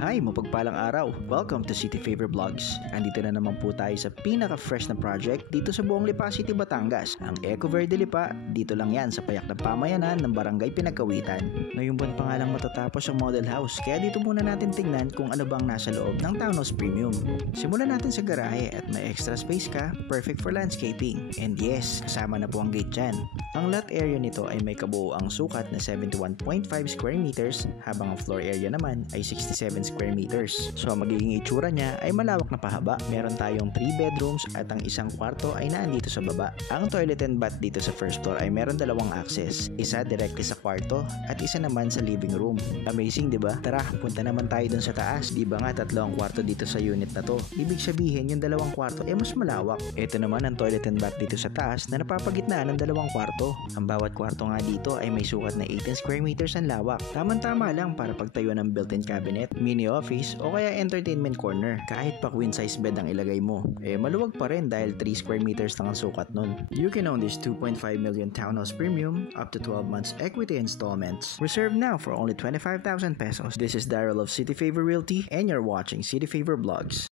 Hi, mapagpalang araw. Welcome to City Favor Vlogs. Andito na naman po tayo sa pinaka-fresh na project dito sa buong Lipa City, Batangas. Ang Eco Verde Lipa, dito lang yan sa payak na pamayanan ng Barangay Pinagkawitan. Ngayong buwan pa nga lang matatapos ang model house, kaya dito muna natin tingnan kung ano bang nasa loob ng Townhouse Premium. Simulan natin sa garahe at may extra space ka, perfect for landscaping. And yes, kasama na po ang gate dyan. Ang lot area nito ay may kabuoang sukat na 71.5 square meters, habang ang floor area naman ay 67 square meters. So ang magiging itsura niya ay malawak na pahaba. Meron tayong 3 bedrooms at ang isang kwarto ay naandito sa baba. Ang toilet and bath dito sa first floor ay meron dalawang access. Isa directly sa kwarto at isa naman sa living room. Amazing, 'di ba? Tara, punta naman tayo dun sa taas. Di ba nga tatlo ang kwarto dito sa unit na to? Ibig sabihin yung dalawang kwarto ay mas malawak. Ito naman ang toilet and bath dito sa taas na napapagitnaan ng dalawang kwarto. Ang bawat kwarto nga dito ay may sukat na 18 square meters ang lawak. Tamang-tama lang para pagtayuan ng built-in cabinet, mini office o kaya entertainment corner. Kahit pa queen size bed ang ilagay mo, maluwag pa rin dahil 3 square meters lang ang sukat nun. You can own this 2.5 million Townhouse Premium up to 12 months equity installments. Reserve now for only 25,000 pesos. This is Daryl of City Favor Realty and you're watching City Favor Vlogs.